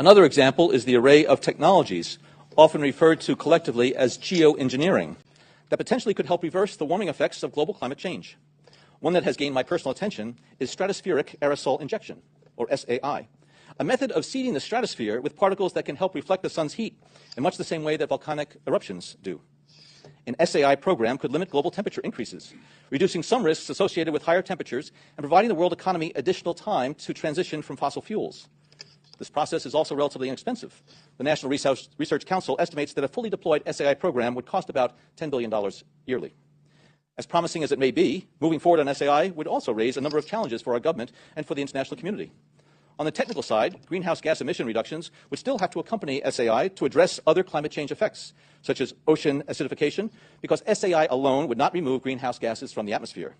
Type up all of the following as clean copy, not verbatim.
Another example is the array of technologies, often referred to collectively as geoengineering, that potentially could help reverse the warming effects of global climate change. One that has gained my personal attention is stratospheric aerosol injection, or SAI, a method of seeding the stratosphere with particles that can help reflect the sun's heat in much the same way that volcanic eruptions do. An SAI program could limit global temperature increases, reducing some risks associated with higher temperatures and providing the world economy additional time to transition from fossil fuels. This process is also relatively inexpensive. The National Research Council estimates that a fully deployed SAI program would cost about $10 billion yearly. As promising as it may be, moving forward on SAI would also raise a number of challenges for our government and for the international community. On the technical side, greenhouse gas emission reductions would still have to accompany SAI to address other climate change effects, such as ocean acidification, because SAI alone would not remove greenhouse gases from the atmosphere.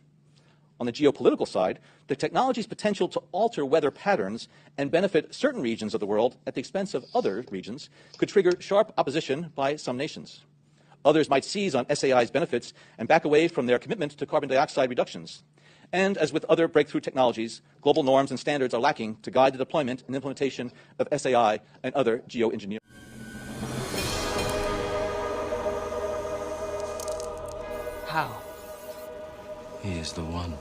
On the geopolitical side, the technology's potential to alter weather patterns and benefit certain regions of the world at the expense of other regions could trigger sharp opposition by some nations. Others might seize on SAI's benefits and back away from their commitment to carbon dioxide reductions. And as with other breakthrough technologies, global norms and standards are lacking to guide the deployment and implementation of SAI and other geoengineering. How? He is the one.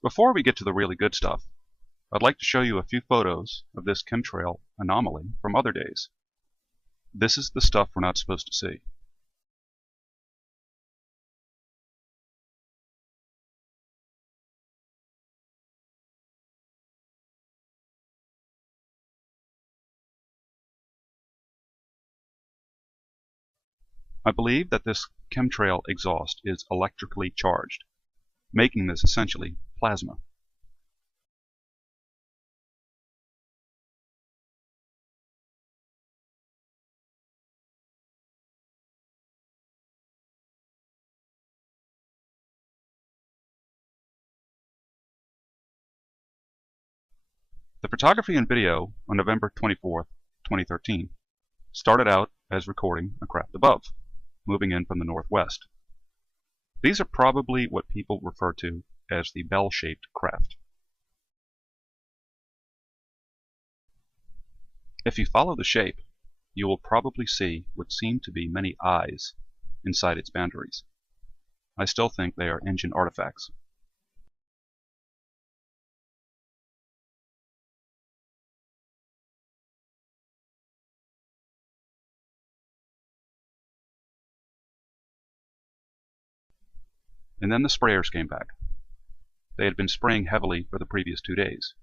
Before we get to the really good stuff, I'd like to show you a few photos of this chemtrail anomaly from other days. This is the stuff we're not supposed to see. I believe that this chemtrail exhaust is electrically charged, making this essentially plasma. The photography and video on November 24th, 2013 started out as recording a craft above, moving in from the northwest. These are probably what people refer to as the bell-shaped craft. If you follow the shape, you will probably see what seem to be many eyes inside its boundaries. I still think they are engine artifacts. And then the sprayers came back. They had been spraying heavily for the previous 2 days.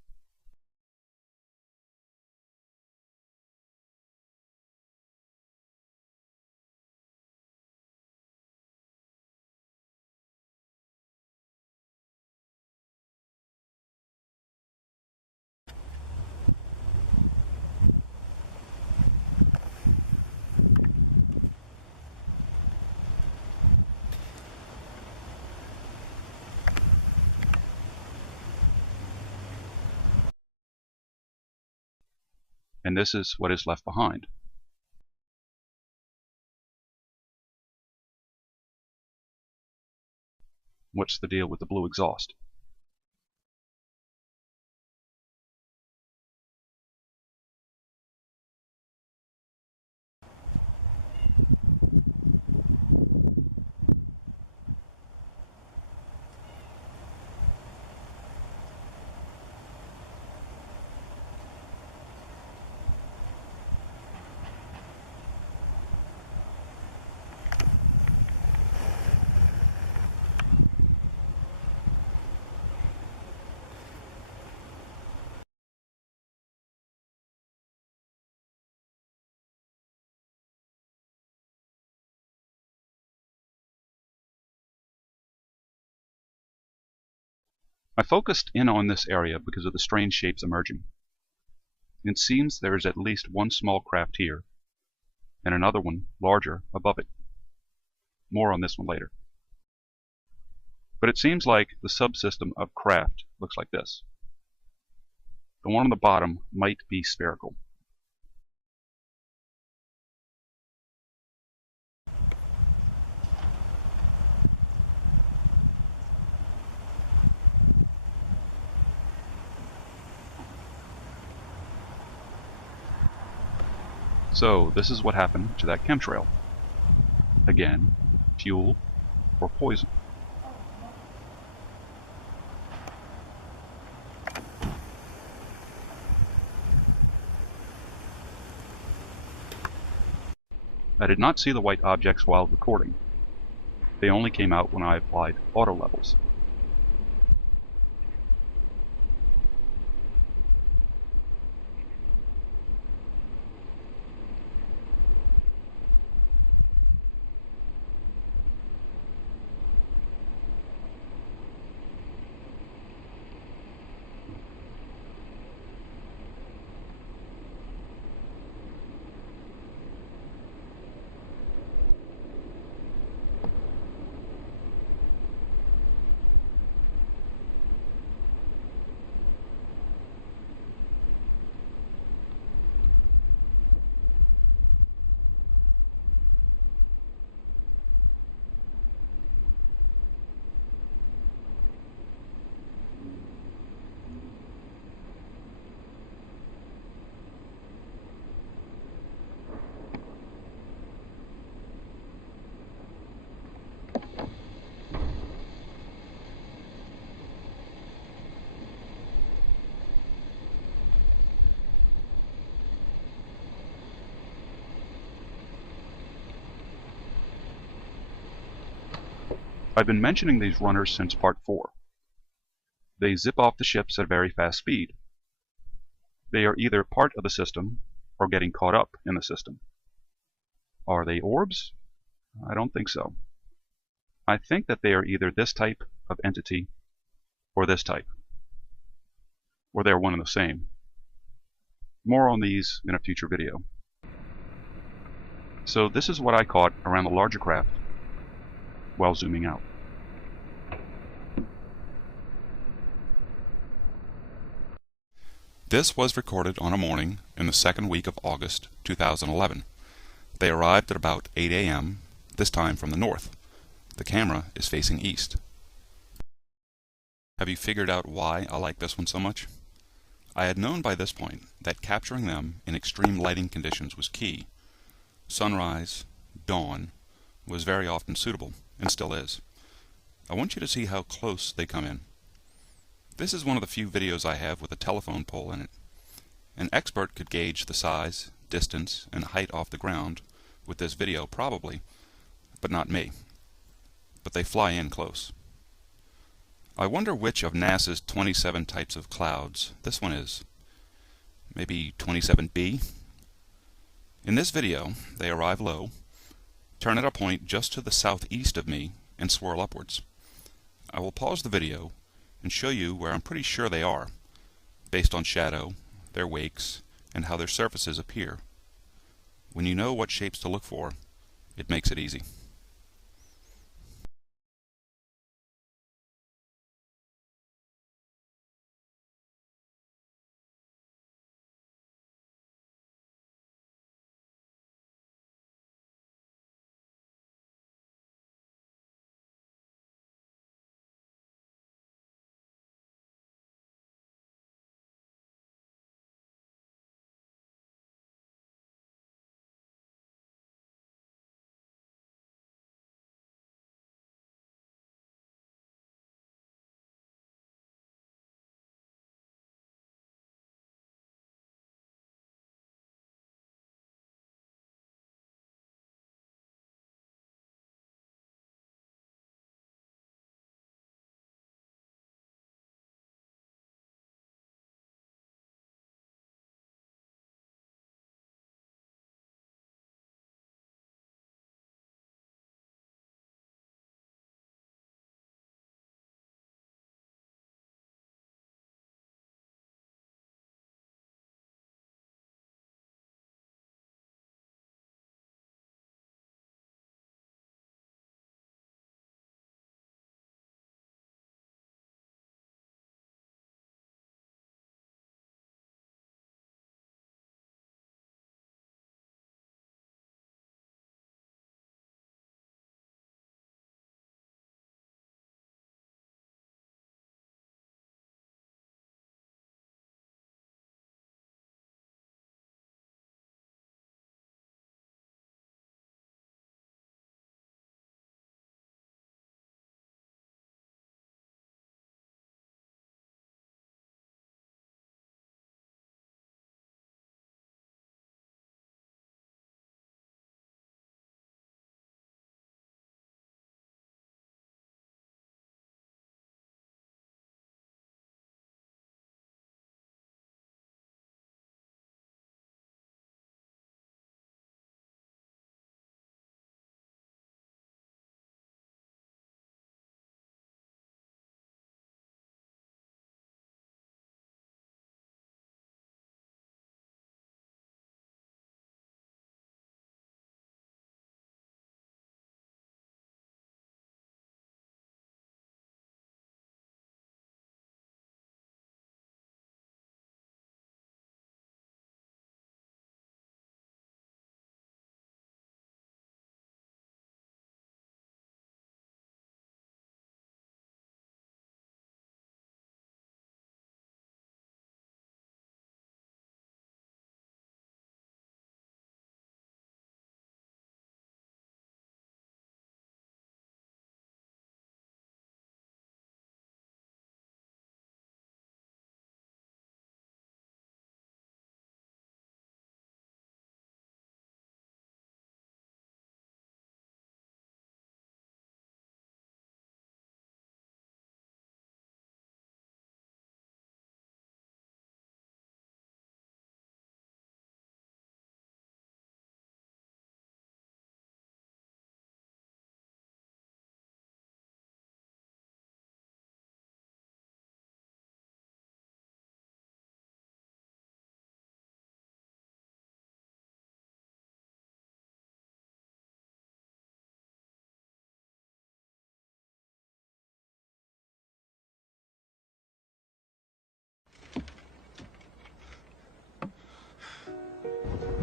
And this is what is left behind. What's the deal with the blue exhaust? I focused in on this area because of the strange shapes emerging. It seems there is at least one small craft here, and another one larger above it. More on this one later. But it seems like the subsystem of craft looks like this. The one on the bottom might be spherical. So this is what happened to that chemtrail. Again, fuel or poison. I did not see the white objects while recording. They only came out when I applied auto levels. I've been mentioning these runners since part 4. They zip off the ships at a very fast speed. They are either part of the system or getting caught up in the system. Are they orbs? I don't think so. I think that they are either this type of entity or this type, or they are one and the same. More on these in a future video. So this is what I caught around the larger craft while zooming out. This was recorded on a morning in the second week of August 2011. They arrived at about 8 a.m., this time from the north. The camera is facing east. Have you figured out why I like this one so much? I had known by this point that capturing them in extreme lighting conditions was key. Sunrise, dawn, was very often suitable, and still is. I want you to see how close they come in. This is one of the few videos I have with a telephone pole in it. An expert could gauge the size, distance, and height off the ground with this video probably, but not me. But they fly in close. I wonder which of NASA's 27 types of clouds this one is. Maybe 27B? In this video, they arrive low, turn at a point just to the southeast of me, and swirl upwards. I will pause the video and show you where I'm pretty sure they are, based on shadow, their wakes, and how their surfaces appear. When you know what shapes to look for, it makes it easy.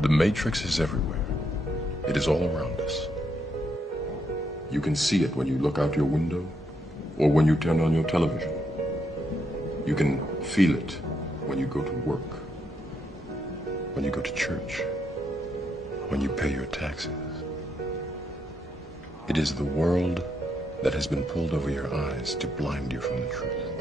The Matrix is everywhere. It is all around us. You can see it when you look out your window or when you turn on your television. You can feel it when you go to work, when you go to church, when you pay your taxes. It is the world that has been pulled over your eyes to blind you from the truth.